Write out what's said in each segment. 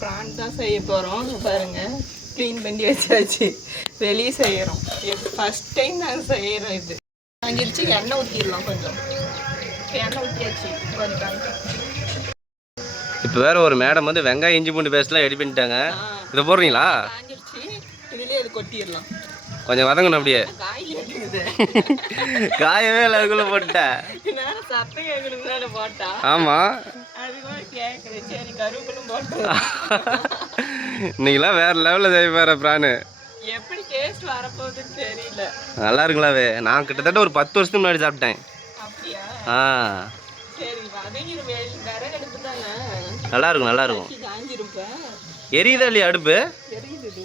PRAN தான் செய்ய போகிறோம். பாருங்க க்ளீன் பண்ணி வச்சாச்சு. வெளியே செய்கிறோம். ஃபஸ்ட் டைம் நாங்கள் செய்கிறோம். இது வாங்கிடுச்சு. எண்ணெய் ஊற்றிடலாம். கொஞ்சம் எண்ணெய் ஊற்றியாச்சு. இப்போ வேற ஒரு மேடம் வந்து வெங்காயம் இஞ்சி பூண்டு பேஸ்ட்லாம் ரெடி பண்ணிட்டாங்க. இதை போடுறீங்களா? வாங்கிடுச்சு. இதுலேயே இது கொட்டிடலாம். கொஞ்சம் வதங்கணும். அப்படியே காயவே இல்லை. அதுக்குள்ளே போட்டேன். சத்தம் கேட்கணும் போட்டா. ஆமாம், இன்னைக்கெல்லாம் வேற லெவலில் செய்வார பிரானு. எப்படி டேஸ்ட் வரப்போகுதுன்னு தெரியல. நல்லா இருக்குங்களாவே. நான் கிட்டத்தட்ட ஒரு 10 வருஷத்துக்கு முன்னாடி சாப்பிட்டேன். அப்படியா? சரி, விறகடுப்பு தானே. நல்லா இருக்கும், நல்லா இருக்கும். எரியுதா இல்லையா அடுப்பு? எரியுது.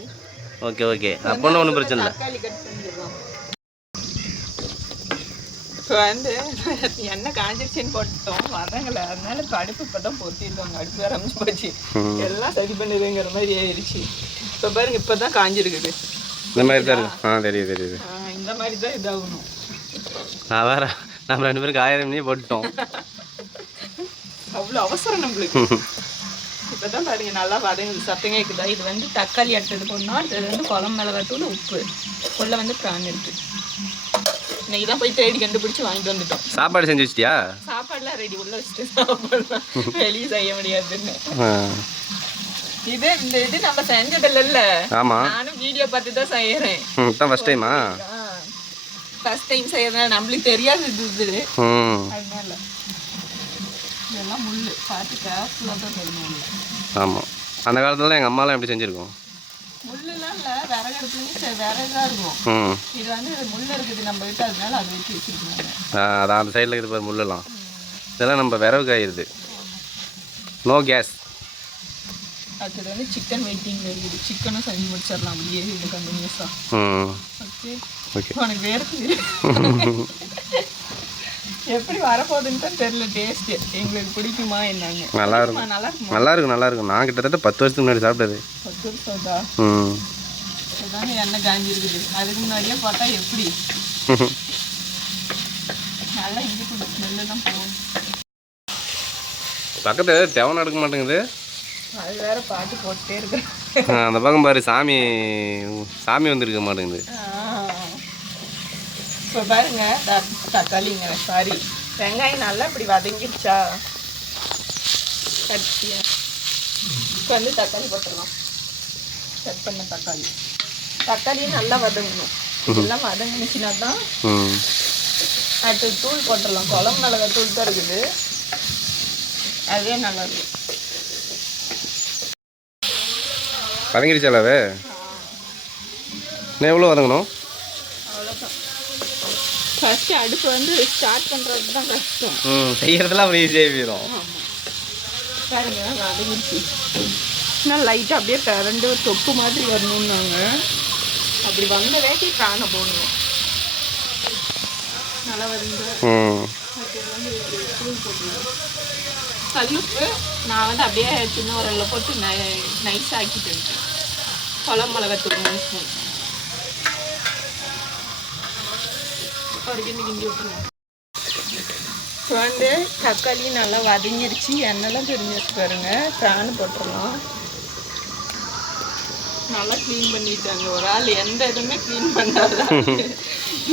ஓகே ஓகே, அப்போ ஒன்றும் பிரச்சனை இல்லை. தக்காளி கட் பண்ணிடுறோம். இப்போ வந்து எண்ணெய் காஞ்சிருச்சுன்னு போட்டோம். வதங்கலை. அதனால இப்போ அடுப்பு இப்போ தான் பொத்திடுவாங்க. அடுப்பு வேற அமைச்சு போச்சு. எல்லாம் சரி பண்ணுதுங்கிற மாதிரி ஆயிடுச்சு. இப்போ பாருங்க, இப்போ தான் காஞ்சிருக்குது. இந்த மாதிரி தான் இருக்கு. தெரியுது தெரியுது. இந்த மாதிரி தான் இதாகணும். நான் வேற நம்ம 2 பேருக்கு 1000 மணியே போட்டுட்டோம். அவ்வளோ அவசரம் நம்மளுக்கு. இப்போ தான் பாருங்க நல்லா வதங்குது. சத்தங்க இருக்குதா? இது வந்து தக்காளி எடுத்தது போடணும். இது வந்து குழம்பு மிளகாத்தூள், உப்பு, உள்ள வந்து ப்ரான் இருக்குது. இன்னைக்கு தான் போய் தேடி கண்டுபிடிச்சி வாங்கிட்டு வந்துட்டோம். சாப்பாடு செஞ்சு வச்சிட்டியா? சாப்பாடுலாம் ரெடி. உள்ள வச்சுட்டு சாப்பாடுலாம் வெளியே செய்ய முடியாதுன்னு. இது இந்த இது நம்ம செஞ்சதில்ல. ஆமா, நானும் வீடியோ பார்த்து தான் செய்யறேன். இதான் ஃபர்ஸ்ட் டைமா? ஃபர்ஸ்ட் டைம் செய்யறதுனால நம்மளுக்கு தெரியாது இது. அதனால இதெல்லாம் முள்ளு பார்த்து கேர்ஃபுல்லாக தான் செய்யணும். ஆமாம், அந்த காலத்துலலாம் எங்கள் அம்மாலாம் எப்படி செஞ்சுருக்கோம். முள்ளுலாம் இல்லை, விறகடுப்புலேயும் வேற இதாக இருக்கும். இது வந்து முள் இருக்குது நம்ம கிட்ட, அதனால அதை வச்சு வச்சுருக்காங்க. அதான் அந்த சைடில் இருக்குது பாரு முள்ளெல்லாம். இதெல்லாம் நம்ம விறகு காயிருது. No case. அடுத்தது வந்து சிக்கன் வெயிட்டிங் இருக்குது. சிக்கனும் செஞ்சு முடிச்சிடலாம் அப்படியே இது கண்டினியூஸாக. Okay okay. உனக்கு வேறு எப்படி வரப்போகுதுன்னு தான் தெரியல. டேஸ்ட்டு எங்களுக்கு பிடிக்குமா என்னங்க? நல்லா இருக்கும், நல்லா இருக்கும், நல்லா இருக்கும். நான் கிட்டத்தட்ட 10 வருஷத்துக்கு முன்னாடி சாப்பிட்டது. 10 வருஷம்தா? இதுதானே எண்ணெய் காஞ்சிருக்குது. அதுக்கு முன்னாடியே போட்டால் எப்படி நல்லா இஞ்சி பூண்டு ஸ்மெல்லாம் போகும். பக்கத்தில் தேவனை எடுக்க மாட்டேங்குது. அது வேற பாட்டு போட்டுட்டே இருக்கு. அந்த பக்கம் பாரு, சாமி வந்துருக்க மாட்டேங்குது. இப்போ பாருங்க, தக்காளிங்க சாரி வெங்காயம் நல்லா இப்படி வதங்கிடுச்சா கட்டியா. இப்போ வந்து தக்காளி போட்டுடலாம். கட் பண்ண தக்காளியும் நல்லா வதங்கணும். இதெல்லாம் வதங்கினுச்சுன்னா தான் அடுத்து தூள் போட்டுடலாம். குழம்பு மிளகாய் தூள் தான் இருக்குது. அதே நல்லா இருக்கும். வதங்கிடுச்சாலாவே? இன்னும் எவ்வளோ வதங்கணும்? அவ்வளோதான். ஃபஸ்ட்டு அடுப்பு வந்து ஸ்டார்ட் பண்ணுறது தான் கஷ்டம். செய்யறதுலாம் அப்படி ஈஸியாக போயிடும். பாருங்க வதங்கிடுச்சு. இன்னும் லைட்டாக அப்படியே ரெண்டு ஒரு தொப்பு மாதிரி வரணும்னாங்க. அப்படி வந்த வேட்டி ப்ரானை போடணும். நல்லா வருங்க. தூள் போட்டுருவேன். கல்லுப்பு நான் வந்து அப்படியே சின்ன உரலில் போட்டு நைஸாக ஆக்கிட்டு இருக்கேன். குழம்பு மிளகாத்தூள் 3 ஸ்பூன். ஒரு கிண்டி விட்டுருவோம். இப்போ வந்து தக்காளி நல்லா வதங்கிருச்சு. எண்ணெய்லாம் தெரிஞ்சு வச்சு பாருங்க. ப்ரான் போட்டுடலாம். நல்லா க்ளீன் பண்ணிட்டாங்க. ஒரு ஆள் எந்த இதுவுமே க்ளீன் பண்ணாதான்.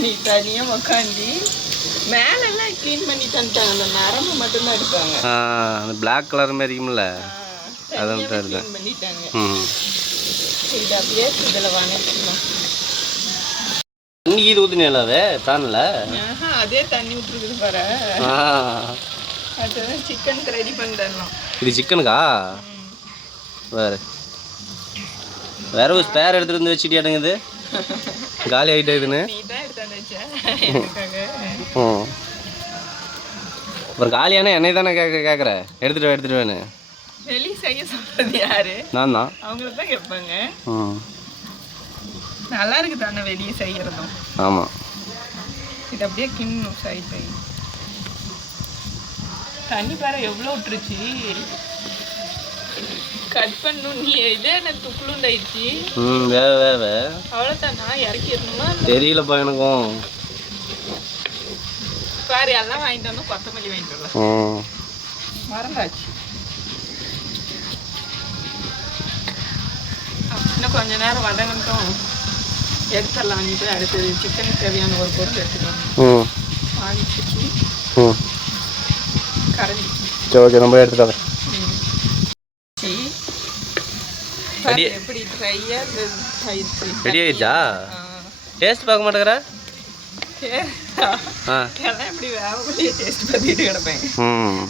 நீ தனியாக உக்காந்து மேலெல்லாம் க்ளீன் பண்ணி தந்துட்டாங்க. அந்த நரம்பு மட்டும்தான் எடுப்பாங்க. அந்த பிளாக் கலர் மாதிரி இருக்கும்ல, அதான் க்ளீன் பண்ணிட்டாங்க. இது அப்படியே இதில் வணக்கிடலாம். தண்ணி இது ஊற்றினாவே தானில் அதே தண்ணி ஊற்றுக்குது பாரு. அடுத்தது சிக்கனுக்கு ரெடி பண்ணிடலாம். இது சிக்கனுக்கா? வேற ஒரு ஸ்பேர் எடுத்துகிட்டு வந்து வச்சுட்டியாடுங்குது. காலி ஆகிட்டே இதுன்னு. அப்புறம் காலியான எண்ணெய் தானே கேட்குற. எடுத்துட்டு வேணும். வெளியே செய்ய சொல்றது யாரு? நான் தான். அவங்கள தான் கேட்பாங்க. நல்லா இருக்குது தானே வெளியே செய்யறதும். ஆமாம். இது அப்படியே கிண்ணும். சைடு தண்ணி பாரு எவ்வளோ விட்டுருச்சு. கட் பண்ணும். நீ இதே எனக்கு துக்குளுண்டாயிடுச்சு. அவ்வளோதானா? இறக்கிடணுமா? தெரியலப்பா எனக்கும். பாரு எல்லாம் வாங்கிட்டு வந்தோம். கொத்தமல்லி வாங்கிட்டு வரலாம். மறந்தாச்சு. கொஞ்ச நேரம் வதங்கட்டும், எடுத்துடலாம். நீ போய் அடுத்தது சிக்கனுக்கு தேவையான ஒரு பொருள் எடுத்துக்கலாம். ஆகிடுச்சு கரண்டி. சரி ஓகே, நம்ம எடுத்துட்டாங்க. எப்படி ட்ரையாக ஆயிடுச்சு. ரெடி ஆயிடுச்சா? டேஸ்ட் பார்க்க மாட்டேங்கிற? எப்படி வேகக்கூடிய டேஸ்ட் பார்த்துட்டு கிடப்பேன்.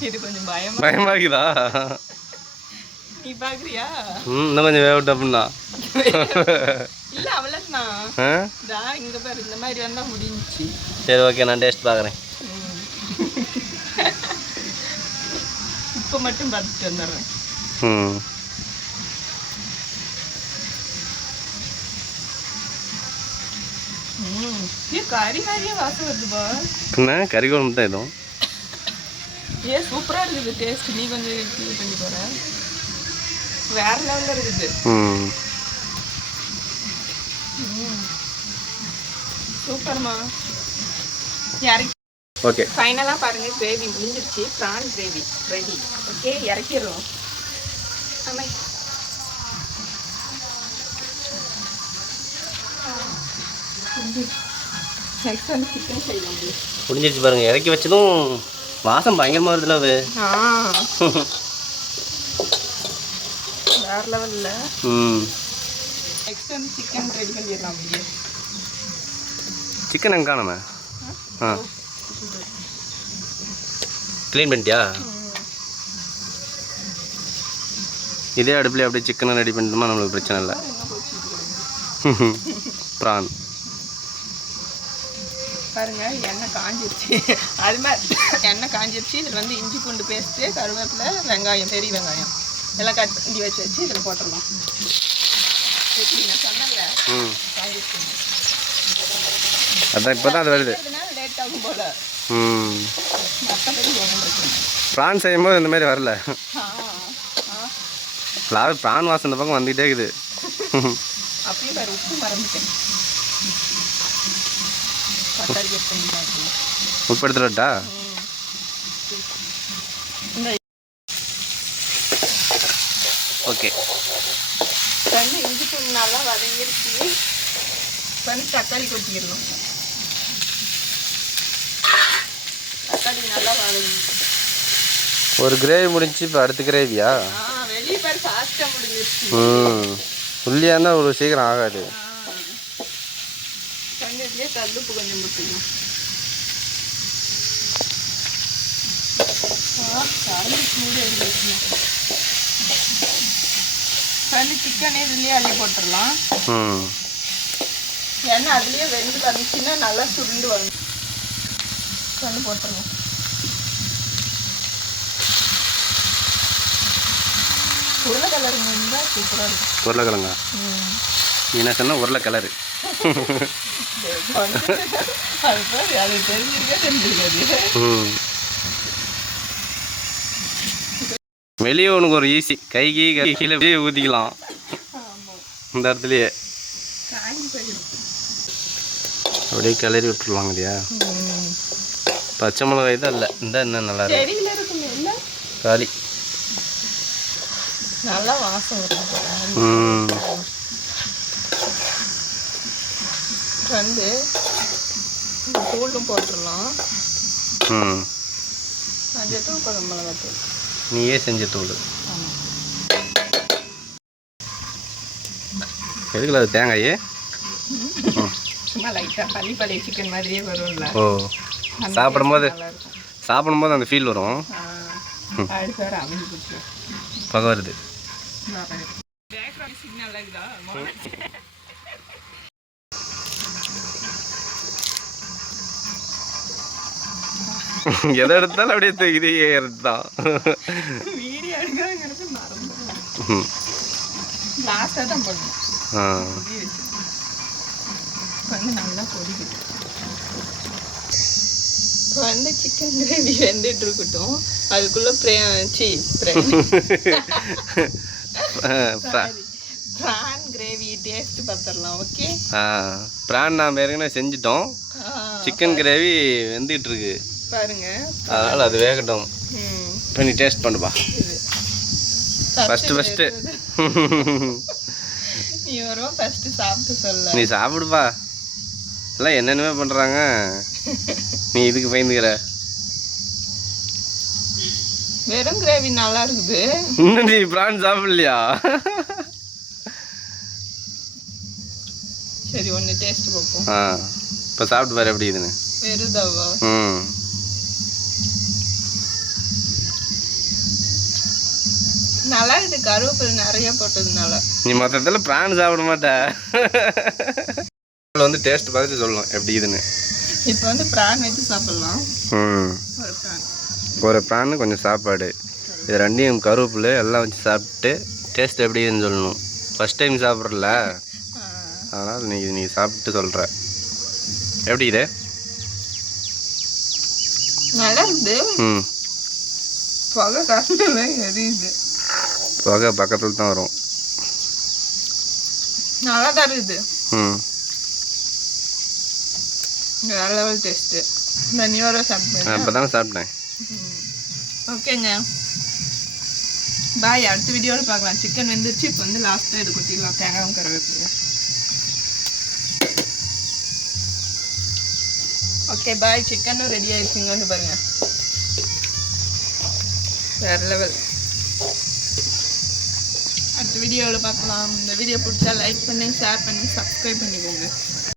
இது கொஞ்சம் பயமா இருக்குதா? நீ பாக்குறியா? இன்னும் கொஞ்சம் வேகட்டும் அப்படின்னா. இல்ல அவ்வளவுதான். இங்க பாரு, இந்த மாதிரி வந்தா முடிஞ்சிச்சு. சரி ஓகே, நான் டேஸ்ட் பார்க்குறேன். இப்போ மட்டும் பார்த்துட்டு வந்துடுறேன். கறி கறியா வாசம் வருதுப்பா. என்ன கறி குழம்பு தான் இதுவும்? சூப்பரா இருக்குது டேஸ்ட். நீ கொஞ்சம் இது பண்ணி போற, வேற லெவல்ல இருக்குது. சூப்பர்மா. ஓகே, ஃபைனலா பாருங்க, கிரேவி முடிஞ்சிருச்சு. Prawn gravy ready. ஓகே, இறக்கிடுறோம். ஆமா, நெக்ஸ்ட் வந்து சிக்கன் செய்யலாம். முடிஞ்சிருச்சு பாருங்க. இறக்கி வச்சதும் வாசம் பயங்கரமா வருதுல. அது வேற லெவல்ல. நெக்ஸ்ட் வந்து சிக்கன் ரெடி பண்ணிடலாம். அப்படியே சிக்கன் எங்க காணுமே? க்ளீன் பண்ணிட்டியா? இதே அடுப்புல அப்படியே சிக்கனை ரெடி பண்ணிட்டோமா நம்மளுக்கு பிரச்சனை இல்லை. ப்ரான் பாருங்க, எண்ணெய் காஞ்சிருச்சு. அது மாதிரி எண்ணெய் காஞ்சிருச்சு. இதில் வந்து இஞ்சி பூண்டு பேஸ்ட்டு, கருவேப்பிலை, வெங்காயம், பெரிய வெங்காயம் எல்லாம் கட் பண்ணி வச்சு இதில் போட்டுடலாம். நான் சொன்னேன்ல காஞ்சிருச்சு. அதான் இப்போ தான் அது வருது. லேட் ஆகும் போல. மற்றபடி ஒன்றும் பிரச்சனை. ப்ரான் செய்யும்போது இந்த மாதிரி வரல. ப்ரான் வாசம் இந்த பக்கம் வந்துகிட்டே இருக்குது. அப்படியே வேறு உப்பு மறந்துட்டேன். உப்பு எடுத்துட்டா? ஓகே, வந்து இஞ்சி பூண்டு நல்லா வதங்கிருச்சு. வந்து தக்காளி கொட்டிடணும். தக்காளி நல்லா வதங்கி ஒரு கிரேவி முடிஞ்சு. இப்போ அடுத்த கிரேவியா? வெளியே பேர் ஃபாஸ்ட்டாக முடிஞ்சிருச்சு. உள்ளியா இருந்தால் ஒரு சீக்கிரம் ஆகாது. தண்ணியிலே கல்லுப்பு கொஞ்சம் போட்டுக்கணும். வந்து சிக்கனே இதுலேயே அள்ளி போட்டுடலாம். ஏன்னா அதுலேயே வெந்து வந்துச்சுன்னா நல்லா சுருண்டு வரும். வந்து போட்டுடலாம். உருளைக்கிழங்கு இருந்தால் சூப்பராக இருக்கும். உருளைக்கிழங்கா? நீ என்ன சொன்ன? உருளைக்கிழறு. அது தெரிஞ்சிருக்காது. வெளியே உனக்கு ஒரு ஈஸி, கை கீழே ஊற்றிக்கலாம் இந்த இடத்துலையே. அப்படியே கிளறி விட்டுருவாங்க இல்லையா? பச்சை மிளகாய் தான் இல்லை, இந்த என்ன நல்லா இருக்கு. காலி நல்லா வாசம் வரும். வந்து தூளும் போட்டுடலாம். மஞ்சத்தூள், குழம்பு மிளகாத்தூள். நீயே செஞ்ச தூள். எதுக்குல அது தேங்காயே? சும்மா லைட்டாக பள்ளிப்பாளைய சிக்கன் மாதிரியே வரும்ல. ஓ, சாப்பிடும்போது அந்த ஃபீல் வரும். அடுத்து வர அமைதி பிடிச்சி பக வருது. சிக்னல் இருக்குதா? எதை எடுத்தாலும் அப்படியே இதையே எடுத்தான். வீடியோ எடுக்கிறது மறந்து லாஸ்ட்டாக தான் பண்ணணும். வந்து நல்லா கொதிக்கிட்டு வந்து சிக்கன் கிரேவி வெந்துட்டு இருக்கட்டும். அதுக்குள்ள ப்ரான் கிரேவி டேஸ்ட் பார்த்துடலாம். ஓகே, ப்ரான் நாம் ஏற்கனவே செஞ்சிட்டோம். சிக்கன் கிரேவி வெந்துகிட்டு இருக்கு பாருங்க. அதனால் அது வேகட்டும். இப்போ நீ டேஸ்ட் பண்ணுப்பா. ஃபஸ்ட்டு நீ வரும் ஃபர்ஸ்ட் சாப்பிட்டு சொல்ல. நீ சாப்பிடுப்பா, எல்லாம் என்னென்னமே பண்ணுறாங்க, நீ இதுக்கு பயந்துக்கிற. வெறும் கிரேவி நல்லா இருக்குது. இன்னும் நீ ப்ரான் சாப்பிடலையா? சரி ஒன்று டேஸ்ட் பார்ப்போம். இப்போ சாப்பிட்டு பாரு எப்படி இதுன்னு. வெறுதாவா? நல்லா இது கருவேப்பிலை நிறைய போட்டதுனால. நீ மொத்தத்தில் ப்ரான் சாப்பிட மாட்ட. வந்து டேஸ்ட் பார்த்துட்டு சொல்லலாம் எப்படி இதுன்னு. இப்போ வந்து ப்ரான் வச்சு சாப்பிடலாம். ஒரு ப்ரான் கொஞ்சம் சாப்பாடு, இது ரெண்டையும் கருவேப்பிலை எல்லாம் வச்சு சாப்பிட்டு டேஸ்ட் எப்படி இதுன்னு சொல்லணும். ஃபஸ்ட் டைம் சாப்பிட்றல, அதனால் நீ சாப்பிட்டு சொல்கிற எப்படி இது. நல்லா இருக்குது. புகை கரெக்டாக எரியுது. புகை பக்கத்தில் தான் வரும். நல்லா தான் இருக்குது. வேற லெவல் டேஸ்ட்டு. தனியோட சாப்பிட்டேன். இப்போ தானே சாப்பிட்டேன். ஓகேங்க, பாய். அடுத்த வீடியோவில் பார்க்கலாம். சிக்கன் வெந்துருச்சு. இப்போ வந்து லாஸ்ட்டாக இது கொட்டிடலாம். தேங்காயும் கருவேப்பிலை. Okay bye. சிக்கனும் ரெடி ஆயிடுச்சுங்க. வந்து பாருங்க, வேற லெவல். அடுத்த வீடியோவில் பார்க்கலாம். இந்த வீடியோ பிடிச்சா லைக் பண்ணி, ஷேர் பண்ணி, சப்ஸ்கிரைப் பண்ணிக்கோங்க.